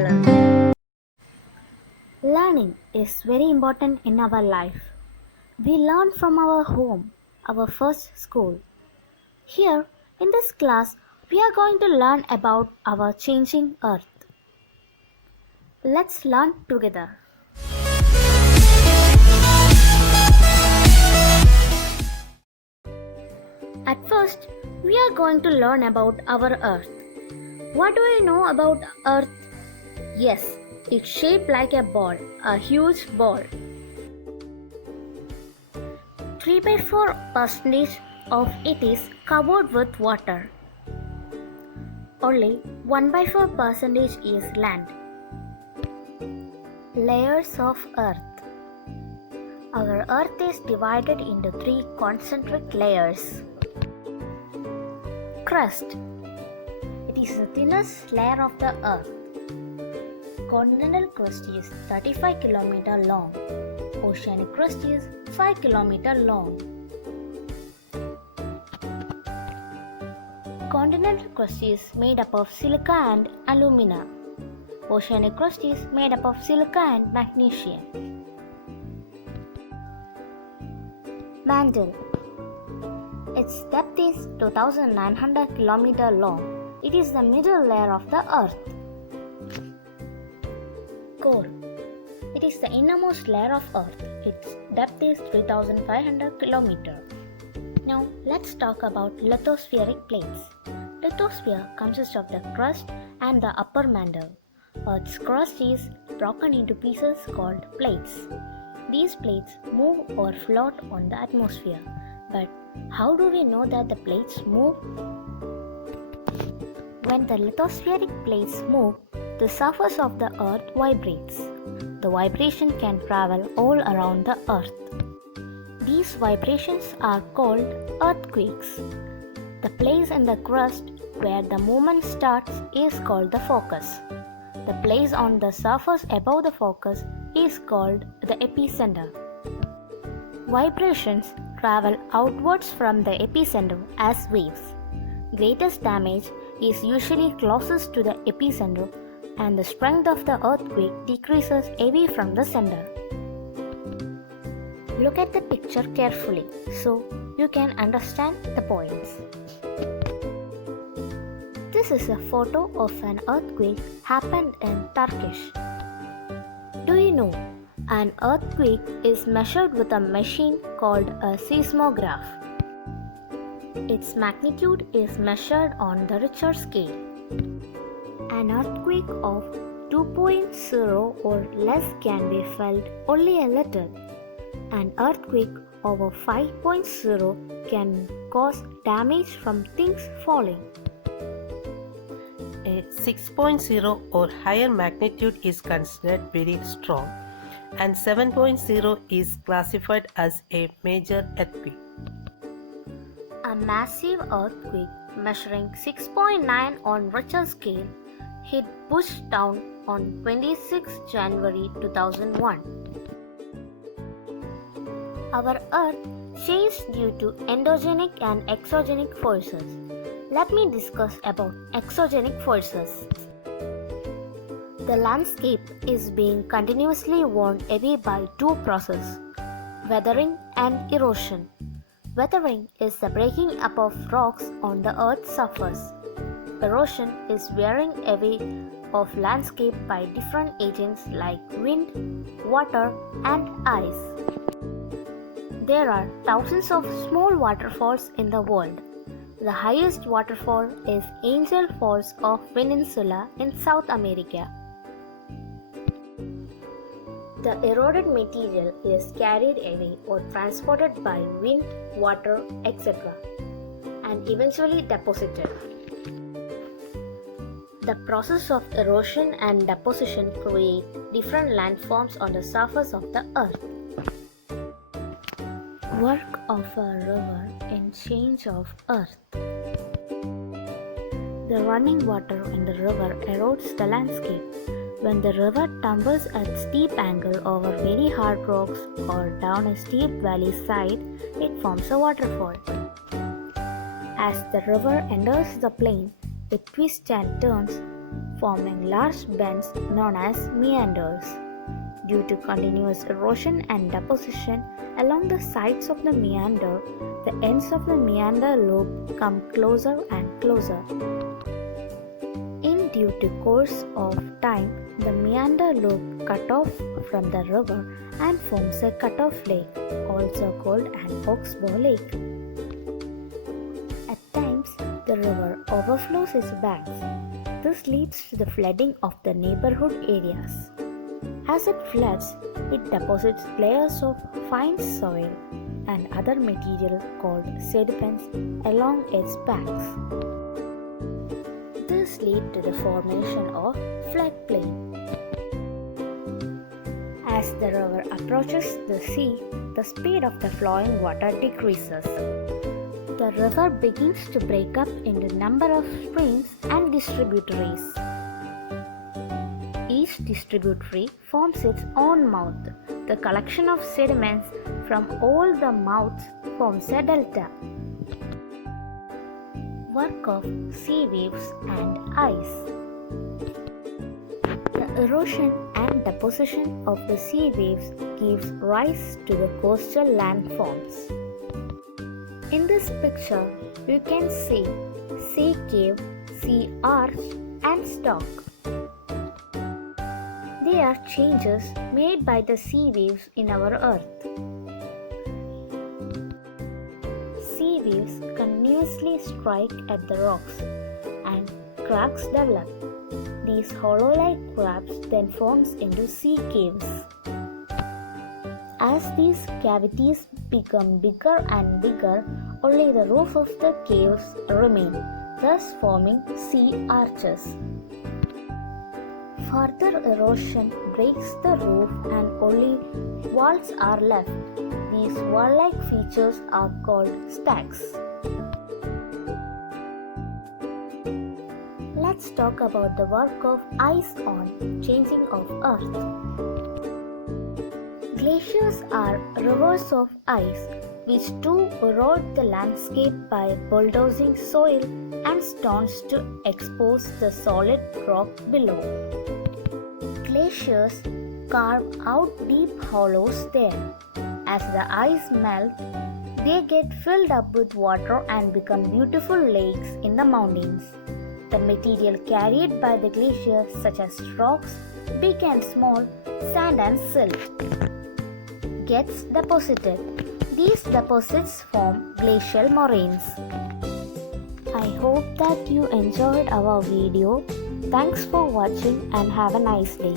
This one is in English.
balance. Learning is very important in our life. We learn from our home, our first school. Here, in this class, we are going to learn about our changing earth. Let's learn together. At first, we are going to learn about our earth. What do we know about earth? Yes, it's shaped like a ball, a huge ball. 3 by 4% of it is covered with water. Only 1 by 4% is land. Layers of earth. Our earth is divided into 3 concentric layers. Crust. It is the thinnest layer of the earth. Continental crust is 35 km long. Oceanic crust is 5 km long. Continental crust is made up of silica and alumina. Oceanic crust is made up of silica and magnesium. Mantle. Its depth is 2,900 km long. It is the middle layer of the earth. Core. It is the innermost layer of earth. Its depth is 3,500 km. Now let's talk about lithospheric plates. Lithosphere consists of the crust and the upper mantle. Earth's crust is broken into pieces called plates. These plates move or float on the atmosphere. But how do we know that the plates move? When the lithospheric plates move, the surface of the earth vibrates. The vibration can travel all around the earth. These vibrations are called earthquakes. The place in the crust where the movement starts is called the focus. The place on the surface above the focus is called the epicenter. Vibrations travel outwards from the epicenter as waves. Greatest damage is usually closest to the epicenter, and the strength of the earthquake decreases away from the center. Look at the picture carefully so you can understand the points. This is a photo of an earthquake happened in Turkish. Do you know, an earthquake is measured with a machine called a seismograph. Its magnitude is measured on the Richter scale. An earthquake of 2.0 or less can be felt only a little. An earthquake over 5.0 can cause damage from things falling. A 6.0 or higher magnitude is considered very strong, and 7.0 is classified as a major earthquake. A massive earthquake measuring 6.9 on Richter scale hit Bush Town on 26 January 2001. Our Earth changed due to endogenic and exogenic forces. Let me discuss about exogenic forces. The landscape is being continuously worn away by 2 processes, weathering and erosion. Weathering is the breaking up of rocks on the Earth's surface. Erosion is wearing away of landscape by different agents like wind, water, and ice. There are thousands of small waterfalls in the world. The highest waterfall is Angel Falls of Peninsula in South America. The eroded material is carried away or transported by wind, water, etc. and eventually deposited. The process of erosion and deposition create different landforms on the surface of the earth. Work of a river in change of earth. The running water in the river erodes the landscape. When the river tumbles at steep angle over very hard rocks or down a steep valley side, it forms a waterfall. As the river enters the plain, it twists and turns, forming large bends known as meanders. Due to continuous erosion and deposition along the sides of the meander, the ends of the meander loop come closer and closer. In due to course of time, the meander loop cut off from the river and forms a cut-off lake, also called an oxbow lake. At times, the river overflows its banks. This leads to the flooding of the neighborhood areas. As it floods, it deposits layers of fine soil and other material called sediments along its banks. This leads to the formation of floodplain. As the river approaches the sea, the speed of the flowing water decreases. The river begins to break up into a number of streams and distributaries. Each distributary forms its own mouth. The collection of sediments from all the mouths forms a delta. Work of sea waves and ice. The erosion and deposition of the sea waves gives rise to the coastal landforms. In this picture, you can see sea cave, sea arch, and stock. They are changes made by the sea waves in our earth. Sea waves continuously strike at the rocks and cracks develop. These hollow-like cracks then forms into sea caves. As these cavities become bigger and bigger, only the roof of the caves remain, thus forming sea arches. Further erosion breaks the roof and only walls are left. These wall-like features are called stacks. Let's talk about the work of ice on changing of earth. Glaciers are rivers of ice which do erode the landscape by bulldozing soil and stones to expose the solid rock below. Glaciers carve out deep hollows there. As the ice melts, they get filled up with water and become beautiful lakes in the mountains. The material carried by the glacier, such as rocks, big and small, sand and silt, gets deposited. These deposits form glacial moraines. I hope that you enjoyed our video. Thanks for watching and have a nice day.